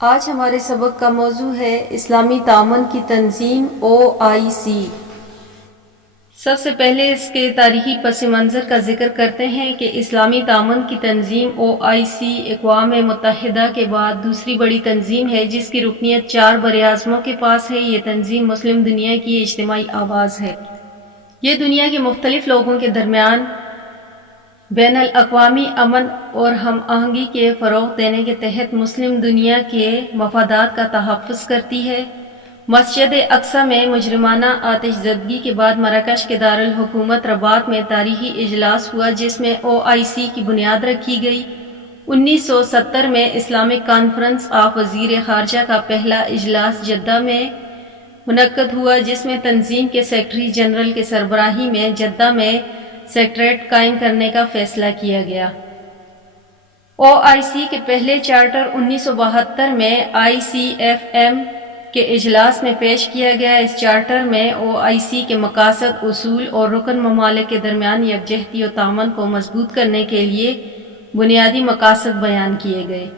آج ہمارے سبق کا موضوع ہے اسلامی تعاون کی تنظیم OIC۔ سب سے پہلے اس کے تاریخی پس منظر کا ذکر کرتے ہیں کہ اسلامی تعاون کی تنظیم OIC اقوام متحدہ کے بعد دوسری بڑی تنظیم ہے جس کی رکنیت 4 براعظموں کے پاس ہے۔ یہ تنظیم مسلم دنیا کی اجتماعی آواز ہے۔ یہ دنیا کے مختلف لوگوں کے درمیان بین الاقوامی امن اور ہم آہنگی کے فروغ دینے کے تحت مسلم دنیا کے مفادات کا تحفظ کرتی ہے۔ مسجد اقصی میں مجرمانہ آتش زدگی کے بعد مراکش کے دارالحکومت رباط میں تاریخی اجلاس ہوا جس میں OIC کی بنیاد رکھی گئی۔ 1970 میں اسلامک کانفرنس آف وزیر خارجہ کا پہلا اجلاس جدہ میں منعقد ہوا جس میں تنظیم کے سیکرٹری جنرل کے سربراہی میں جدہ میں سیکریٹریٹ قائم کرنے کا فیصلہ کیا گیا۔ OIC کے پہلے چارٹر 1972 میں ICFM کے اجلاس میں پیش کیا گیا۔ اس چارٹر میں OIC کے مقاصد، اصول اور رکن ممالک کے درمیان یکجہتی و تعاون کو مضبوط کرنے کے لیے بنیادی مقاصد بیان کیے گئے۔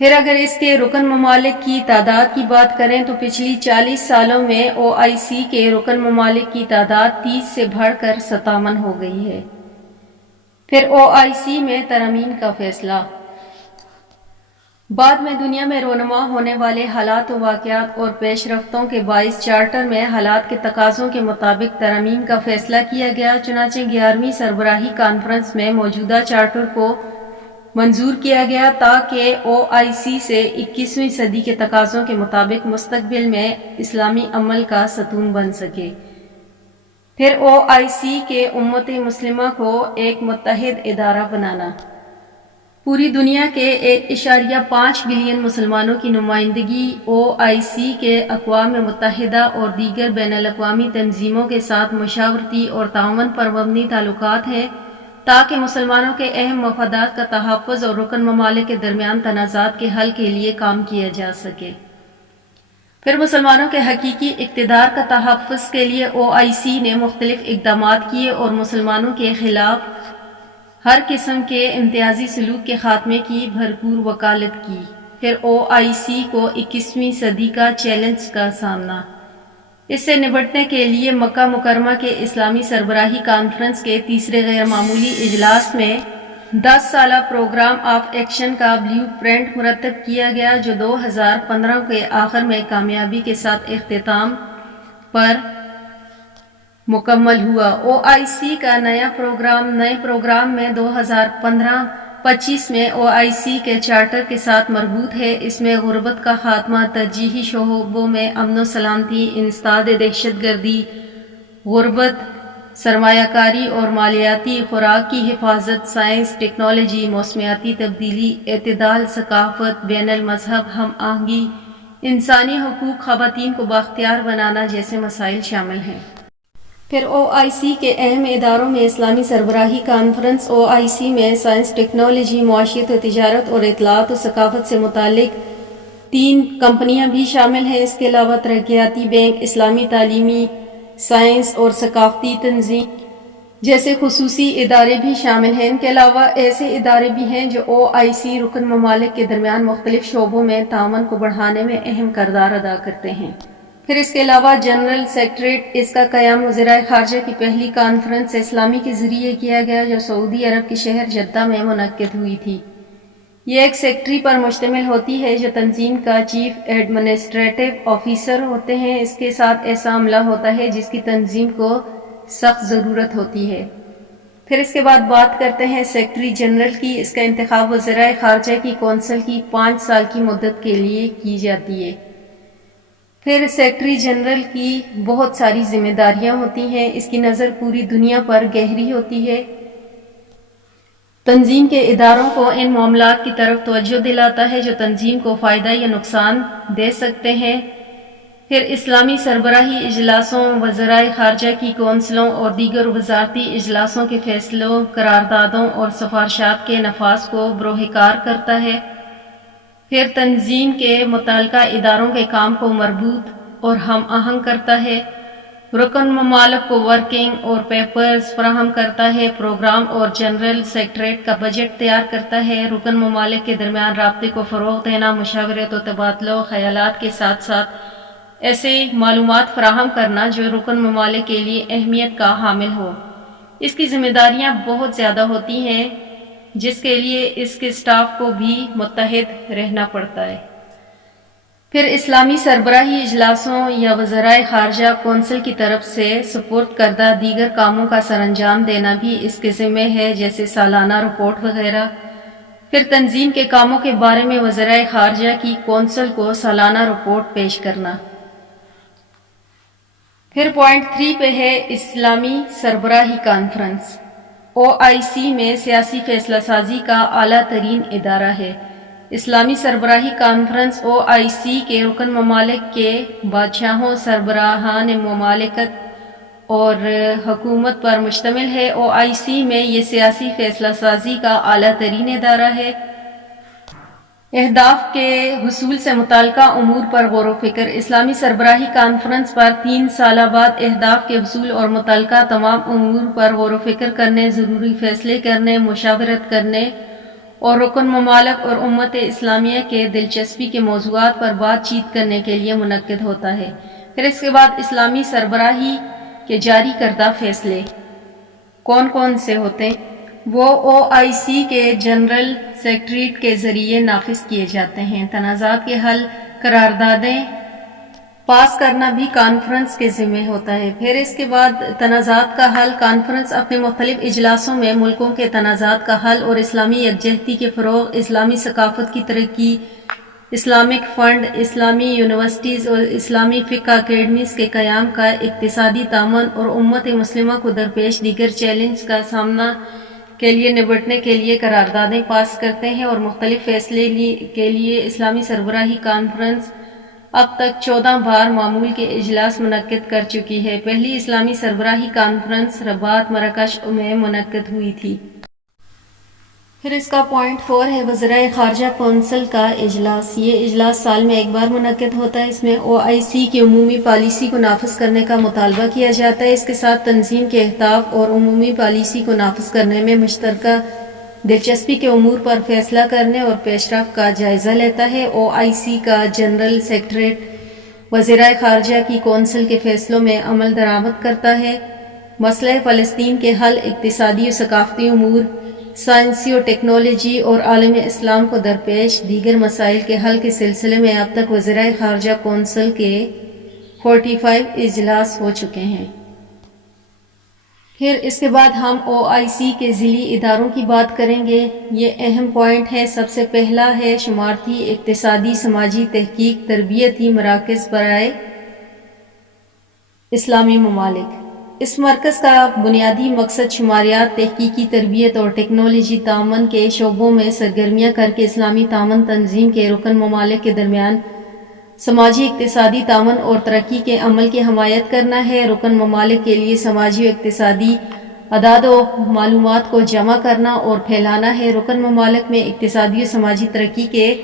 پھر اگر اس کے رکن ممالک کی تعداد کی بات کریں تو پچھلی 40 سالوں میں OIC کے رکن ممالک کی تعداد 30 سے بڑھ کر 57 ہو گئی ہے۔ پھر OIC میں ترامیم کا فیصلہ۔ بعد میں دنیا میں رونما ہونے والے حالات و واقعات اور پیش رفتوں کے باعث چارٹر میں حالات کے تقاضوں کے مطابق ترامیم کا فیصلہ کیا گیا۔ چنانچہ 11ویں سربراہی کانفرنس میں موجودہ چارٹر کو منظور کیا گیا تاکہ OIC سے 21ویں صدی کے تقاضوں کے مطابق مستقبل میں اسلامی عمل کا ستون بن سکے۔ پھر OIC کے امت مسلمہ کو ایک متحد ادارہ بنانا۔ پوری دنیا کے 1.5 بلین مسلمانوں کی نمائندگی OIC کے اقوام متحدہ اور دیگر بین الاقوامی تنظیموں کے ساتھ مشاورتی اور تعاون پر مبنی تعلقات ہیں تاکہ مسلمانوں کے اہم مفادات کا تحفظ اور رکن ممالک کے درمیان تنازعات کے حل کے لیے کام کیا جا سکے۔ پھر مسلمانوں کے حقیقی اقتدار کا تحفظ کے لیے OIC نے مختلف اقدامات کیے اور مسلمانوں کے خلاف ہر قسم کے امتیازی سلوک کے خاتمے کی بھرپور وکالت کی۔ پھر OIC کو 21ویں صدی کا چیلنج کا سامنا۔ اس سے نمٹنے کے لیے مکہ مکرمہ کے اسلامی سربراہی کانفرنس کے تیسرے غیر معمولی اجلاس میں 10 سالہ پروگرام آف ایکشن کا بلیو پرنٹ مرتب کیا گیا جو 2015 کے آخر میں کامیابی کے ساتھ اختتام پر مکمل ہوا۔ OIC کا نئے پروگرام میں 2015-25 میں OIC کے چارٹر کے ساتھ مربوط ہے۔ اس میں غربت کا خاتمہ، ترجیحی شعبوں میں امن و سلامتی، انسداد دہشت گردی، غربت، سرمایہ کاری اور مالیاتی، خوراک کی حفاظت، سائنس، ٹیکنالوجی، موسمیاتی تبدیلی، اعتدال، ثقافت، بین المذہب ہم آہنگی، انسانی حقوق، خواتین کو بااختیار بنانا جیسے مسائل شامل ہیں۔ پھر OIC کے اہم اداروں میں اسلامی سربراہی کانفرنس۔ OIC میں سائنس، ٹیکنالوجی، معاشیت و تجارت اور اطلاعات و ثقافت سے متعلق 3 کمپنیاں بھی شامل ہیں۔ اس کے علاوہ ترقیاتی بینک، اسلامی تعلیمی، سائنس اور ثقافتی تنظیم جیسے خصوصی ادارے بھی شامل ہیں۔ ان کے علاوہ ایسے ادارے بھی ہیں جو OIC رکن ممالک کے درمیان مختلف شعبوں میں تعاون کو بڑھانے میں اہم کردار ادا کرتے ہیں۔ پھر اس کے علاوہ جنرل سیکریٹریٹ، اس کا قیام وزرائے خارجہ کی پہلی کانفرنس اسلامی کے ذریعے کیا گیا جو سعودی عرب کے شہر جدہ میں منعقد ہوئی تھی۔ یہ ایک سیکریٹری پر مشتمل ہوتی ہے جو تنظیم کا چیف ایڈمنسٹریٹو آفیسر ہوتے ہیں۔ اس کے ساتھ ایسا عملہ ہوتا ہے جس کی تنظیم کو سخت ضرورت ہوتی ہے۔ پھر اس کے بعد بات کرتے ہیں سیکریٹری جنرل کی۔ اس کا انتخاب وزرائے خارجہ کی کونسل کی 5 سال کی مدت کے لیے کی جاتی ہے۔ پھر سیکریٹری جنرل کی بہت ساری ذمہ داریاں ہوتی ہیں۔ اس کی نظر پوری دنیا پر گہری ہوتی ہے۔ تنظیم کے اداروں کو ان معاملات کی طرف توجہ دلاتا ہے جو تنظیم کو فائدہ یا نقصان دے سکتے ہیں۔ پھر اسلامی سربراہی اجلاسوں، وزرائے خارجہ کی کونسلوں اور دیگر وزارتی اجلاسوں کے فیصلوں، قراردادوں اور سفارشات کے نفاذ کو بروئے کار کرتا ہے۔ پھر تنظیم کے متعلقہ اداروں کے کام کو مربوط اور ہم آہنگ کرتا ہے۔ رکن ممالک کو ورکنگ اور پیپرز فراہم کرتا ہے، پروگرام اور جنرل سیکریٹریٹ کا بجٹ تیار کرتا ہے، رکن ممالک کے درمیان رابطے کو فروغ دینا، مشاورت و تبادلہ خیالات کے ساتھ ساتھ ایسے معلومات فراہم کرنا جو رکن ممالک کے لیے اہمیت کا حامل ہو۔ اس کی ذمہ داریاں بہت زیادہ ہوتی ہیں، جس کے لیے اس کے اسٹاف کو بھی متحد رہنا پڑتا ہے۔ پھر اسلامی سربراہی اجلاسوں یا وزرائے خارجہ کونسل کی طرف سے سپرد کردہ دیگر کاموں کا سرانجام دینا بھی اس کے ذمہ ہے، جیسے سالانہ رپورٹ وغیرہ۔ پھر تنظیم کے کاموں کے بارے میں وزرائے خارجہ کی کونسل کو سالانہ رپورٹ پیش کرنا۔ پھر پوائنٹ 3 پہ ہے اسلامی سربراہی کانفرنس۔ OIC میں سیاسی فیصلہ سازی کا اعلیٰ ترین ادارہ ہے۔ اسلامی سربراہی کانفرنس OIC کے رکن ممالک کے بادشاہوں، سربراہان مملکت اور حکومت پر مشتمل ہے۔ OIC میں یہ سیاسی فیصلہ سازی کا اعلیٰ ترین ادارہ ہے۔ اہداف کے حصول سے متعلقہ امور پر غور و فکر۔ اسلامی سربراہی کانفرنس پر 3 سالہ بعد اہداف کے حصول اور متعلقہ تمام امور پر غور و فکر کرنے، ضروری فیصلے کرنے، مشاورت کرنے اور رکن ممالک اور امت اسلامیہ کے دلچسپی کے موضوعات پر بات چیت کرنے کے لیے منعقد ہوتا ہے۔ پھر اس کے بعد اسلامی سربراہی کے جاری کردہ فیصلے کون کون سے ہوتے ہیں؟ وہ OIC کے جنرل سیکریٹریٹ کے ذریعے نافذ کیے جاتے ہیں۔ تنازعات کے حل، قراردادیں پاس کرنا بھی کانفرنس کے ذمہ ہوتا ہے۔ پھر اس کے بعد تنازعات کا حل۔ کانفرنس اپنے مختلف اجلاسوں میں ملکوں کے تنازعات کا حل اور اسلامی یکجہتی کے فروغ، اسلامی ثقافت کی ترقی، اسلامک فنڈ، اسلامی یونیورسٹیز اور اسلامی فقہ اکیڈمیز کے قیام کا، اقتصادی تعاون اور امت مسلمہ کو درپیش دیگر چیلنج کا سامنا کے لیے نمٹنے کے لیے قراردادیں پاس کرتے ہیں اور مختلف فیصلے کے لیے اسلامی سربراہی کانفرنس اب تک 14 بار معمول کے اجلاس منعقد کر چکی ہے۔ پہلی اسلامی سربراہی کانفرنس رباط مراکش میں منعقد ہوئی تھی۔ پھر اس کا پوائنٹ 4 ہے وزرائے خارجہ کونسل کا اجلاس۔ یہ اجلاس سال میں ایک بار منعقد ہوتا ہے۔ اس میں OIC کی عمومی پالیسی کو نافذ کرنے کا مطالبہ کیا جاتا ہے۔ اس کے ساتھ تنظیم کے اہداف اور عمومی پالیسی کو نافذ کرنے میں مشترکہ دلچسپی کے امور پر فیصلہ کرنے اور پیش رفت کا جائزہ لیتا ہے۔ OIC کا جنرل سیکریٹریٹ وزرائے خارجہ کی کونسل کے فیصلوں میں عمل درآمد کرتا ہے۔ مسئلہ فلسطین کے حل، اقتصادی و ثقافتی امور، سائنسی و ٹیکنالوجی اور عالم اسلام کو درپیش دیگر مسائل کے حل کے سلسلے میں اب تک وزرائے خارجہ کونسل کے 45 اجلاس ہو چکے ہیں۔ پھر اس کے بعد ہم OIC کے ذیلی اداروں کی بات کریں گے۔ یہ اہم پوائنٹ ہے۔ سب سے پہلا ہے شمارتی، اقتصادی، سماجی تحقیق، تربیتی مراکز برائے اسلامی ممالک۔ اس مرکز کا بنیادی مقصد شماریات، تحقیقی، تربیت اور ٹیکنالوجی تعاون کے شعبوں میں سرگرمیاں کر کے اسلامی تعاون تنظیم کے رکن ممالک کے درمیان سماجی اقتصادی تعاون اور ترقی کے عمل کی حمایت کرنا ہے۔ رکن ممالک کے لیے سماجی و اقتصادی اعداد و معلومات کو جمع کرنا اور پھیلانا ہے۔ رکن ممالک میں اقتصادی و سماجی ترقی کے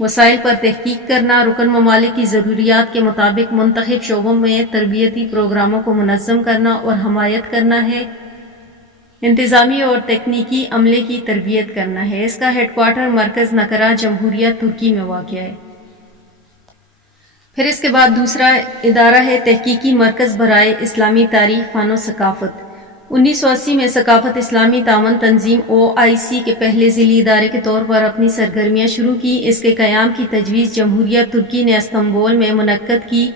وسائل پر تحقیق کرنا، رکن ممالک کی ضروریات کے مطابق منتخب شعبوں میں تربیتی پروگراموں کو منظم کرنا اور حمایت کرنا ہے۔ انتظامی اور تکنیکی عملے کی تربیت کرنا ہے۔ اس کا ہیڈ کوارٹر مرکز نقرہ، جمہوریہ ترکی میں واقع ہے۔ پھر اس کے بعد دوسرا ادارہ ہے تحقیقی مرکز برائے اسلامی تاریخ، فن و ثقافت۔ 1980 میں ثقافت اسلامی تعاون تنظیم OIC کے پہلے ذیلی ادارے کے طور پر اپنی سرگرمیاں شروع کی۔ اس کے قیام کی تجویز جمہوریہ ترکی نے استنبول میں منعقد کی۔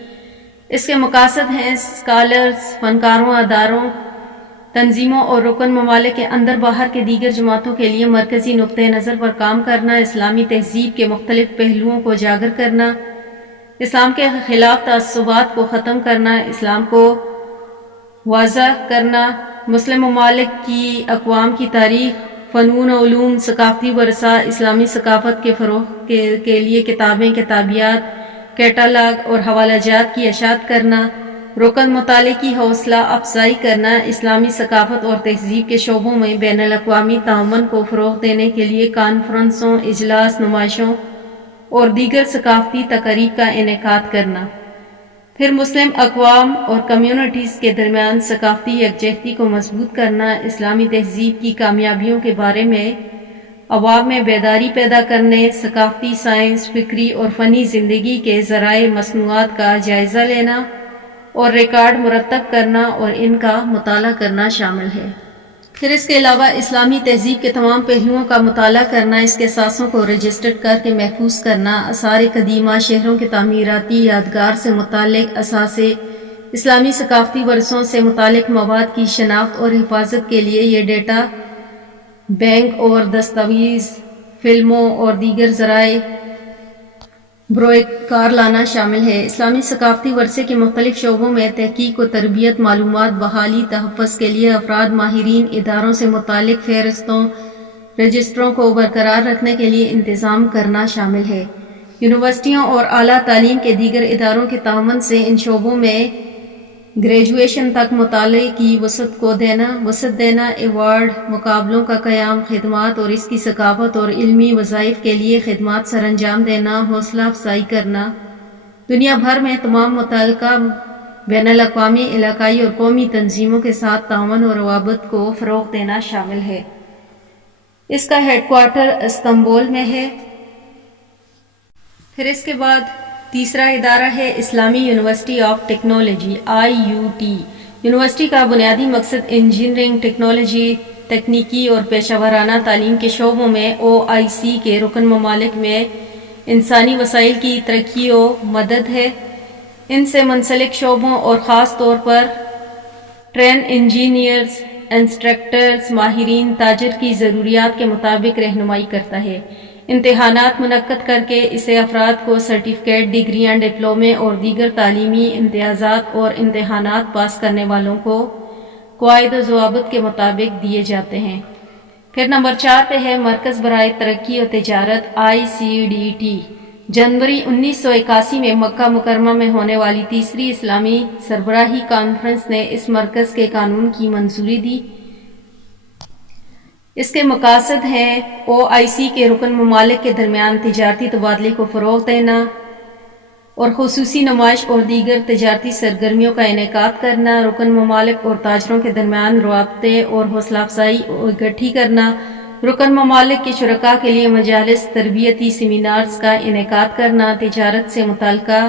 اس کے مقاصد ہیں اسکالرز، فنکاروں، اداروں، تنظیموں اور رکن ممالک کے اندر باہر کے دیگر جماعتوں کے لیے مرکزی نقطۂ نظر پر کام کرنا، اسلامی تہذیب کے مختلف پہلوؤں کو اجاگر کرنا، اسلام کے خلاف تعصبات کو ختم کرنا، اسلام کو واضح کرنا، مسلم ممالک کی اقوام کی تاریخ، فنون و علوم، ثقافتی ورثہ، اسلامی ثقافت کے فروغ کے لیے کتابیں، کتابیات، کیٹالاگ اور حوالہ جات کی اشاعت کرنا، رکن مطالعے کی حوصلہ افزائی کرنا، اسلامی ثقافت اور تہذیب کے شعبوں میں بین الاقوامی تعاون کو فروغ دینے کے لیے کانفرنسوں، اجلاس، نمائشوں اور دیگر ثقافتی تقاریب کا انعقاد کرنا۔ پھر مسلم اقوام اور کمیونٹیز کے درمیان ثقافتی یکجہتی کو مضبوط کرنا، اسلامی تہذیب کی کامیابیوں کے بارے میں عوام میں بیداری پیدا کرنے، ثقافتی، سائنس، فکری اور فنی زندگی کے ذرائع مصنوعات کا جائزہ لینا اور ریکارڈ مرتب کرنا اور ان کا مطالعہ کرنا شامل ہے۔ پھر اس کے علاوہ اسلامی تہذیب کے تمام پہلوؤں کا مطالعہ کرنا، اس کے اثاثوں کو رجسٹرڈ کر کے محفوظ کرنا، آثار قدیمہ، شہروں کے تعمیراتی یادگار سے متعلق اثاثے، اسلامی ثقافتی ورثوں سے متعلق مواد کی شناخت اور حفاظت کے لیے یہ ڈیٹا بینک اور دستاویز، فلموں اور دیگر ذرائع بروئے کار لانا شامل ہے۔ اسلامی ثقافتی ورثے کے مختلف شعبوں میں تحقیق و تربیت، معلومات بحالی، تحفظ کے لیے افراد، ماہرین، اداروں سے متعلق فہرستوں، رجسٹروں کو برقرار رکھنے کے لیے انتظام کرنا شامل ہے۔ یونیورسٹیوں اور اعلیٰ تعلیم کے دیگر اداروں کے تعاون سے ان شعبوں میں گریجویشن تک مطالعے کی وسعت دینا، ایوارڈ مقابلوں کا قیام، خدمات اور اس کی ثقافت اور علمی وظائف کے لیے خدمات سر انجام دینا، حوصلہ افزائی کرنا، دنیا بھر میں تمام متعلقہ بین الاقوامی، علاقائی اور قومی تنظیموں کے ساتھ تعاون اور روابط کو فروغ دینا شامل ہے۔ اس کا ہیڈ کوارٹر استنبول میں ہے۔ پھر اس کے بعد تیسرا ادارہ ہے اسلامی university of technology IUT۔ University کا بنیادی مقصد انجینئرنگ، ٹیکنالوجی، تکنیکی اور پیشہ ورانہ تعلیم کے شعبوں میں OIC کے رکن ممالک میں انسانی وسائل کی ترقی و مدد ہے۔ ان سے منسلک شعبوں اور خاص طور پر ٹرین انجینئرز، انسٹرکٹرز، ماہرین، تاجر کی ضروریات کے مطابق رہنمائی کرتا ہے۔ امتحانات منعقد کر کے اسے افراد کو سرٹیفکیٹ، ڈگریاں، ڈپلومے اور دیگر تعلیمی امتیازات اور امتحانات پاس کرنے والوں کو قواعد و ضوابط کے مطابق دیے جاتے ہیں۔ پھر نمبر 4 پہ ہے مرکز برائے ترقی و تجارت ICDT۔ جنوری 1981 میں مکہ مکرمہ میں ہونے والی تیسری اسلامی سربراہی کانفرنس نے اس مرکز کے قانون کی منظوری دی۔ اس کے مقاصد ہیں OIC کے رکن ممالک کے درمیان تجارتی تبادلے کو فروغ دینا اور خصوصی نمائش اور دیگر تجارتی سرگرمیوں کا انعقاد کرنا، رکن ممالک اور تاجروں کے درمیان رابطے اور حوصلہ افزائی اکٹھی کرنا، رکن ممالک کے شرکاء کے لیے مجالس، تربیتی سیمینارز کا انعقاد کرنا، تجارت سے متعلقہ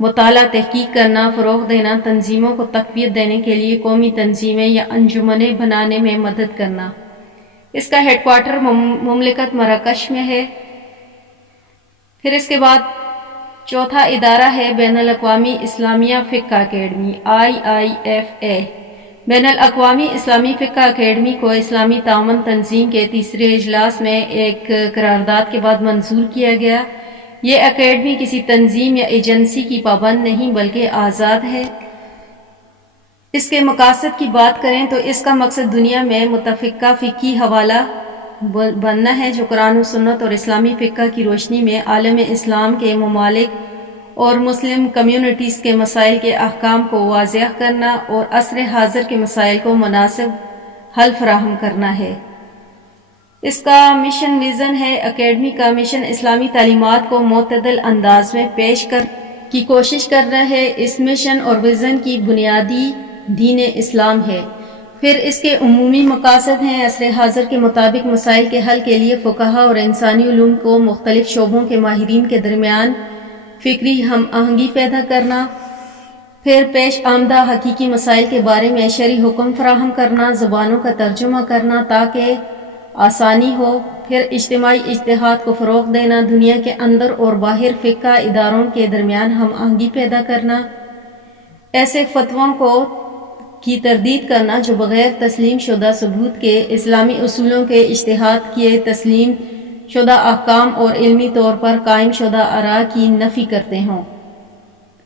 مطالعہ تحقیق کرنا، فروغ دینا، تنظیموں کو تقویت دینے کے لیے قومی تنظیمیں یا انجمنیں بنانے میں مدد کرنا۔ اس کا ہیڈ کوارٹر مملکت مراکش میں ہے۔ پھر اس کے بعد چوتھا ادارہ ہے بین الاقوامی اسلامیہ فقہ اکیڈمی IIFA۔ بین الاقوامی اسلامی فقہ اکیڈمی کو اسلامی تعاون تنظیم کے تیسرے اجلاس میں ایک قرارداد کے بعد منظور کیا گیا۔ یہ اکیڈمی کسی تنظیم یا ایجنسی کی پابند نہیں بلکہ آزاد ہے۔ اس کے مقاصد کی بات کریں تو اس کا مقصد دنیا میں متفقہ فقہی حوالہ بننا ہے جو قرآن و سنت اور اسلامی فقہ کی روشنی میں عالم اسلام کے ممالک اور مسلم کمیونٹیز کے مسائل کے احکام کو واضح کرنا اور عصر حاضر کے مسائل کو مناسب حل فراہم کرنا ہے۔ اس کا مشن ویژن ہے۔ اکیڈمی کا مشن اسلامی تعلیمات کو معتدل انداز میں پیش کرنے کی کوشش کرنا ہے۔ اس مشن اور ویژن کی بنیادی دین اسلام ہے۔ پھر اس کے عمومی مقاصد ہیں عصر حاضر کے مطابق مسائل کے حل کے لیے فقہا اور انسانی علوم کو مختلف شعبوں کے ماہرین کے درمیان فکری ہم آہنگی پیدا کرنا، پھر پیش آمدہ حقیقی مسائل کے بارے میں شرعی حکم فراہم کرنا، زبانوں کا ترجمہ کرنا تاکہ آسانی ہو، پھر اجتماعی اجتہاد کو فروغ دینا، دنیا کے اندر اور باہر فقہ اداروں کے درمیان ہم آہنگی پیدا کرنا، ایسے فتووں کی تردید کرنا جو بغیر تسلیم شدہ ثبوت کے اسلامی اصولوں کے اجتہاد کیے تسلیم شدہ احکام اور علمی طور پر قائم شدہ آراء کی نفی کرتے ہوں۔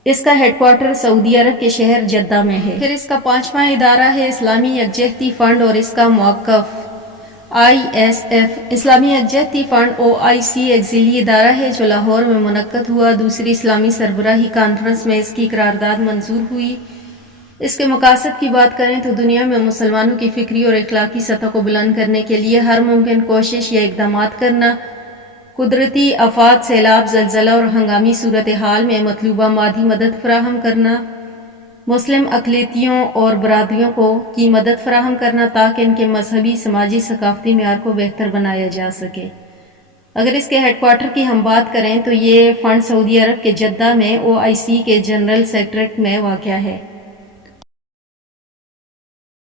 اس کا ہیڈ کوارٹر سعودی عرب کے شہر جدہ میں ہے۔ پھر اس کا 5واں ادارہ ہے اسلامی یکجہتی فنڈ اور اس کا موقف ISF۔ اسلامی یکجہتی فنڈ OIC ایک ذیلی ادارہ ہے جو لاہور میں منعقد ہوا دوسری اسلامی سربراہی کانفرنس میں اس کی قرارداد منظور ہوئی۔ اس کے مقاصد کی بات کریں تو دنیا میں مسلمانوں کی فکری اور اخلاقی سطح کو بلند کرنے کے لیے ہر ممکن کوشش یا اقدامات کرنا، قدرتی آفات، سیلاب، زلزلہ اور ہنگامی صورتحال میں مطلوبہ مادی مدد فراہم کرنا، مسلم اقلیتوں اور برادریوں کی مدد فراہم کرنا تاکہ ان کے مذہبی، سماجی، ثقافتی معیار کو بہتر بنایا جا سکے۔ اگر اس کے ہیڈ کوارٹر کی ہم بات کریں تو یہ فنڈ سعودی عرب کے جدہ میں OIC کے جنرل سیکریٹریٹ میں واقع ہے۔